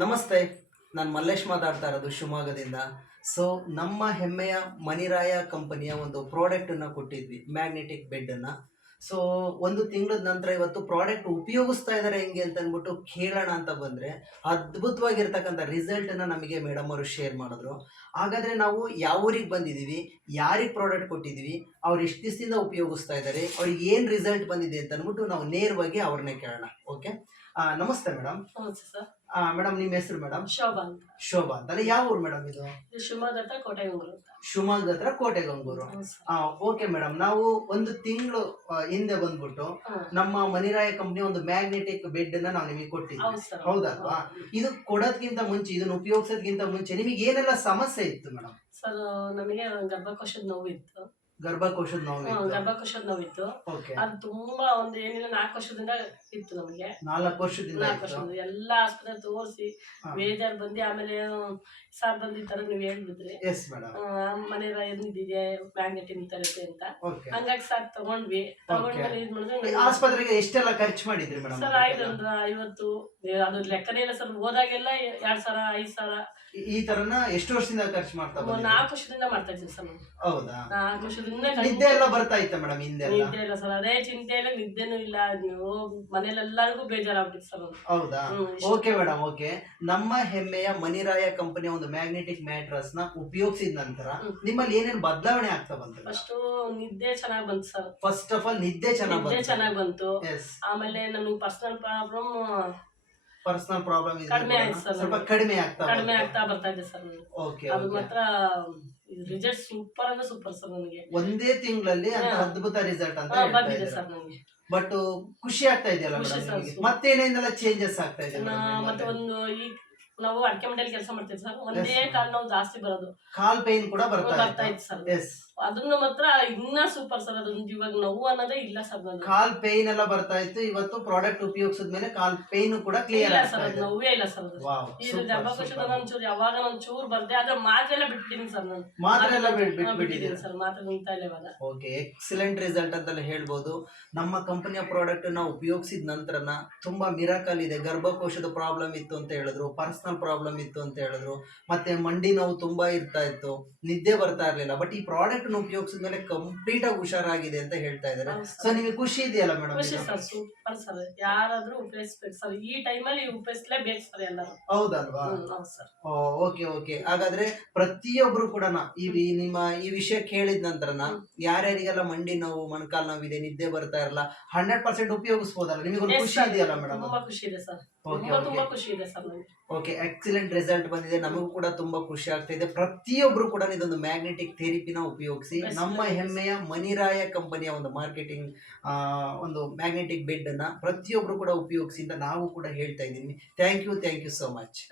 ನಮಸ್ತೆ, ನಾನು ಮಲ್ಲೇಶ್ ಮಾತಾಡ್ತಾ ಇರೋದು ಶಿವಮೊಗ್ಗದಿಂದ. ಸೊ ನಮ್ಮ ಹೆಮ್ಮೆಯ ಮಣಿರಾಯ ಕಂಪನಿಯ ಒಂದು ಪ್ರಾಡಕ್ಟನ್ನು ಕೊಟ್ಟಿದ್ವಿ ಮ್ಯಾಗ್ನೆಟಿಕ್ ಬೆಡ್ಡನ್ನು ಸೊ ಒಂದು ತಿಂಗಳ ನಂತರ ಇವತ್ತು ಪ್ರಾಡಕ್ಟ್ ಉಪಯೋಗಿಸ್ತಾ ಇದ್ದಾರೆ ಹೆಂಗೆ ಅಂತ ಅಂದ್ಬಿಟ್ಟು ಕೇಳೋಣ ಅಂತ ಬಂದರೆ, ಅದ್ಭುತವಾಗಿರ್ತಕ್ಕಂಥ ರಿಸಲ್ಟನ್ನು ನಮಗೆ ಮೇಡಮ್ ಅವರು ಶೇರ್ ಮಾಡಿದ್ರು. ಹಾಗಾದರೆ ನಾವು ಯಾವ ಊರಿಗೆ ಬಂದಿದ್ದೀವಿ ಯಾರಿಗೆ ಪ್ರಾಡಕ್ಟ್ ಕೊಟ್ಟಿದ್ದೀವಿ ಅವ್ರು ಎಷ್ಟು ದಿವಸದಿಂದ ಉಪಯೋಗಿಸ್ತಾ ಇದ್ದಾರೆ ಅವ್ರಿಗೆ ಏನು ರಿಸಲ್ಟ್ ಬಂದಿದೆ ಅಂತ ಅಂದ್ಬಿಟ್ಟು ನಾವು ನೇರವಾಗಿ ಅವ್ರನ್ನೇ ಕೇಳೋಣ ಓಕೆ ನಮಸ್ತೆ ಮೇಡಮ್ ನಮಸ್ತೆ ಸರ್ ಮೇಡಮ್ ನಿಮ್ಮ ಹೆಸರು ಮೇಡಮ್? ಶೋಭಾ ಅಂತ ಶೋಭಾ ಅಂತಲ್ಲ ಯಾವ ಊರು ಮೇಡಮ್ ಇದು? ಇದು ಶಿವಮೊಗ್ಗ ಹತ್ರ ಕೋಟೆಗಂಗೂರು ಅಂತ. ಶಿವಮೊಗ್ಗ ಹತ್ರ ಕೋಟೆಗಂಗೂರು ಓಕೆ ಮೇಡಮ್. ನಾವು ಒಂದು ತಿಂಗಳು ಹಿಂದೆ ಬಂದ್ಬಿಟ್ಟು ನಮ್ಮ ಮನಿರಾಯ ಕಂಪ್ನಿ ಒಂದು ಮ್ಯಾಗ್ನೆಟಿಕ್ ಬೆಡ್ ಅನ್ನ ನಾವು ನಿಮಗೆ ಕೊಟ್ಟಿದ್ವಿ. ಹೌದು ಹೌದಲ್ವಾ? ಇದು ಕೊಡೋದ್ಕಿಂತ ಮುಂಚೆ ಇದನ್ನ ಉಪಯೋಗಿಸೋದ್ಕಿಂತ ಮುಂಚೆ ನಿಮಗೆ ಏನೆಲ್ಲ ಸಮಸ್ಯೆ ಇತ್ತು ಮೇಡಮ್? ಸರ್ ನಮಗೆ ಗರ್ಭಕೋಶದ ನೋವು ಇತ್ತು ಗರ್ಭಕೋಶದ ನೋವು ಗರ್ಭಕೋಶದ ನೋವು ಇತ್ತು ಓಕೆ ಅದು ತುಂಬಾ ಒಂದು ಏನಿಲ್ಲ ನಾಲ್ಕು ವರ್ಷದಿಂದ ಇತ್ತು ನಮಗೆ. ನಾಲ್ಕು ವರ್ಷದಿಂದ ನಾಲ್ಕು ವರ್ಷ ವರ್ಷದಿಂದ ಎಲ್ಲಾ ಆಸ್ಪತ್ರೆ ತೋರಿಸಿ ಮೇಜರ್ ಬೇಜಾರ್ ಬಂದು ಆಮೇಲೆ ಸರ್ ಬಂದು ಈ ತರ ನೀವು ಮೇಡಮ್ ಮನೆ ಏನಿದೆ ಮ್ಯಾಗ್ನೆಟಿನ್ ತರತೆ ಅಂತ. ಹಂಗಾಗಿ ಸರ್ ತಗೊಂಡ್ವಿ. ತಗೊಂಡ್ಮೇಲೆ ಇದ್ ಮಾಡಿದ್ರೆ ಆಸ್ಪತ್ರೆಗೆ ಎಷ್ಟೆಲ್ಲ ಖರ್ಚು ಮಾಡಿದ್ರಿ ಮೇಡಮ್ ಸರ್ ಆಯ್ತು ಒಂದು ಐವತ್ತು ಅದು ಲೆಕ್ಕನೇ ಇಲ್ಲ ಸರ್. ಹೋದಾಗೆಲ್ಲ ಎರಡ್ ಸಾವಿರ ಐದ್ ಸಾವಿರ. ಈ ತರನ ಎಷ್ಟು ವರ್ಷದಿಂದ ಖರ್ಚು ಮಾಡ್ತಾ ನಾಲ್ಕು ವರ್ಷದಿಂದ ಮಾಡ್ತಾ ಇದ್ದೀವಿ ಸರ್ ಹೌದಾ? ನಾಲ್ಕು ವರ್ಷದಿಂದ ನಿದ್ದೆ ಎಲ್ಲ ಬರ್ತಾ ಇತ್ತ ಮೇಡಮ್ ಹಿಂದೆ ಎಲ್ಲ. ಇಲ್ಲ ಸರ್. ಅದೇ ಚಿಂತೆ ಇಲ್ಲ ನಿದ್ದೆನೂ ಇಲ್ಲ. ನೀವು ಮನೇಲಿ ಎಲ್ಲರಿಗೂ ಬೇಜಾರಾಗ್ಬಿಟ್ಟು ಸರ್ ಅದು. ಹೌದಾ? ಹ್ಮ್, ಇಷ್ಟು- ಓಕೆ ಮೇಡಮ್ ಓಕೆ ನಮ್ಮ ಹೆಮ್ಮೆಯ ಮನಿರಾಯ ಕಂಪನಿಯ ಒಂದು ಮ್ಯಾಗ್ನೆಟಿಕ್ ಮ್ಯಾಟ್ರಸ್ನ ಉಪಯೋಗಿಸಿದ ನಂತರ ಹ್ಮ್. ನಿಮ್ಮಲ್ಲಿ ಏನೇನು ಬದಲಾವಣೆ ಆಗ್ತಾ ಬಂತು ಫಸ್ಟು ನಿದ್ದೆ ಚೆನ್ನಾಗಿ ಬಂತು ಸರ್. ಫಸ್ಟ್ ಆಫ್ ಆಲ್ ನಿದ್ದೆ ಚೆನ್ನಾಗಿ ನಿದ್ದೆ ಬಂತು. ಚೆನ್ನಾಗಿ ಬಂತು. ಎಸ್ ಆಮೇಲೆ ನಮಗೆ ಪರ್ಸನಲ್ ಪ್ರಾಬ್ಲಮ್ ಪರ್ಸನಲ್ ಪ್ರಾಬ್ಲಮ್ ಕಡಿಮೆ ಆಯ್ತು. ಸ್ವಲ್ಪ ಕಡಿಮೆ ಆಗ್ತಾ ಕಡಿಮೆ ಆಗ್ತಾ ಬರ್ತಾ ಇದೆ ಸರ್ ಓಕೆ ಅದು ಮಾತ್ರ ರಿಸಲ್ಟ್ ಸೂಪರ್ ಅಂದ್ರೆ ಸೂಪರ್ ಸರ್ ನನಗೆ ಒಂದೇ ತಿಂಗಳಲ್ಲಿ ಅಂತ ಅದ್ಭುತ ರಿಸಲ್ಟ್ ಅಂತ ಬಂದಿದೆ ಸರ್ ನನಗೆ ಬಟ್ ಖುಷಿ ಆಗ್ತಾ ಇದೆಯಲ್ಲ ಮತ್ತೇನೇನೆಲ್ಲ ಚೇಂಜಸ್ ಆಗ್ತಾ ಇದೆ ಮತ್ತೆ ಒಂದು ಈ ನಾವು ಅಡಿಕೆ ಮಂಡಲಿ ಕೆಲಸ ಮಾಡ್ತೀವಿ ಸರ್. ಒಂದೇ ಕಾಲ್ ನಾವು ಜಾಸ್ತಿ ಬರೋದು. ಕಾಲ್ ಪೇನ್ ಕೂಡ ಬರ್ತಾ ಇತ್ತು. ಸರ್. ಎಸ್ ಅದನ್ನು ಮಾತ್ರ ಇನ್ನ ಸೂಪರ್ ಸರ್ ಅದೊಂದು ಇವಾಗ ನೋವು ಅನ್ನೋದೇ ಇಲ್ಲ ಸರ್ ಕಾಲ್ ಪೇನ್ ಎಲ್ಲ ಬರ್ತಾ ಇತ್ತು ಇವತ್ತು ಪ್ರಾಡಕ್ಟ್ ಉಪಯೋಗಿಸಿದ ಮೇಲೆ ಕಾಲ್ ಪೇನ್ ಕೂಡ ಕ್ಲಿಯರ್ ಇಲ್ಲ ಸರ್ ಅದು ನೋವೇ ಇಲ್ಲ ಸರ್ ಅದು ಇದು ಗರ್ಭಕೋಶದ ಒಂಚೂರು ಯಾವಾಗ ಒಂಚೂರು ಬರ್ದೆ ಆದ್ರೆ ಮಾತ್ರೆ ಎಲ್ಲ ಬಿಟ್ಟಿದ್ದೀನಿ ಸರ್ ನಾನು. ಮಾತ್ರ ಎಲ್ಲ ಬಿಟ್ಟಿದ್ದೀನಿ ಸರ್ ಮಾತ್ರೆ ನಿಂತಾ ಇಲ್ಲ ಇವಾಗ. ಓಕೆ ಎಕ್ಸಲೆಂಟ್ ರಿಸಲ್ಟ್ ಅಂತೆಲ್ಲ ಹೇಳ್ಬೋದು. ನಮ್ಮ ಕಂಪನಿಯ ಪ್ರಾಡಕ್ಟ್ ನಾವು ಉಪಯೋಗಿಸಿದ ನಂತರನ ತುಂಬಾ ಮಿರಾಕಲ್ ಇದೆ. ಗರ್ಭಕೋಶದ ಪ್ರಾಬ್ಲಮ್ ಇತ್ತು ಅಂತ ಹೇಳಿದ್ರು ಪರ್ಸನಲ್ ಪ್ರಾಬ್ಲಮ್ ಇತ್ತು ಅಂತ ಹೇಳಿದ್ರು ಮತ್ತೆ ಮಂಡಿ ನೋವು ತುಂಬಾ ಇರ್ತಾ ಇತ್ತು ನಿದ್ದೆ ಬರ್ತಾ ಇರಲಿಲ್ಲ. ಬಟ್ ಈ ಪ್ರಾಡಕ್ಟ್ ನ ಉಪಯೋಗಿಸಿದ ಮೇಲೆ ಕಂಪ್ಲೀಟ್ ಆಗಿ ಹುಷಾರಾಗಿದೆ ಅಂತ ಹೇಳ್ತಾ ಇದ್ದಾರೆ. ಸೊ. ನಿಮಗೆ ಖುಷಿ ಇದೆಯಲ್ಲ ಖುಷಿ ಮೇಡಮ್ ಸರ್ ಸೂಪರ್ ಸರ್. ಯಾರಾದ್ರೂ ಉಪಯೋಗಿಸ್ಬೇಕು ಸರ್. ಈ ಟೈಮಲ್ಲಿ ಉಪಯೋಗಿಸ್ಲೇಬೇಕು ಸರ್ ಎಲ್ಲರೂ. ಹೌದಲ್ವಾ? ಹೌದು ಸರ್. ಓಕೆ ಓಕೆ ಹಾಗಾದ್ರೆ ಪ್ರತಿಯೊಬ್ರು ಕೂಡ ಈ ನಿಮ್ಮ ಈ ವಿಷಯ ಕೇಳಿದ ನಂತರನ ಯಾರ್ಯಾರಿಗೆಲ್ಲ ಮಂಡಿ ನೋವು ಮೊಣಕಾಲ್ ನೋವಿದೆ ನಿದ್ದೆ ಬರ್ತಾ ಇರಲ್ಲ ಹಂಡ್ರೆಡ್ ಪರ್ಸೆಂಟ್ ಉಪಯೋಗಿಸ್ಬೋದಲ್ಲ? ನಿಮಗೆ ಖುಷಿ ಇದೆಯಲ್ಲ ಮೇಡಮ್ ತುಂಬಾ ಖುಷಿ ಇದೆ ಸರ್. ತುಂಬಾ ಓಕೆ ತುಂಬಾ ಖುಷಿ ಇದೆ ಸರ್ ನನಗೆ ಓಕೆ ಎಕ್ಸಲೆಂಟ್ ರಿಸಲ್ಟ್ ಬಂದಿದೆ. ನಮಗೂ ಕೂಡ ತುಂಬಾ ಖುಷಿ ಆಗ್ತಾ ಇದೆ. ಪ್ರತಿಯೊಬ್ರು ಕೂಡ ಇದೊಂದು ಮ್ಯಾಗ್ನೆಟಿಕ್ ಥೆರಪಿನ ಉಪಯೋಗಿಸಿ ನಮ್ಮ ಹೆಮ್ಮೆಯ ಮನಿರಾಯ ಕಂಪನಿಯ ಒಂದು ಮಾರ್ಕೆಟಿಂಗ್ ಒಂದು ಮ್ಯಾಗ್ನೆಟಿಕ್ ಬೆಡ್ ಅನ್ನ ಪ್ರತಿಯೊಬ್ರು ಕೂಡ ಉಪಯೋಗಿಸಿ ಅಂತ ನಾವು ಕೂಡ ಹೇಳ್ತಾ ಇದ್ದೀನಿ. Thank you thank you so much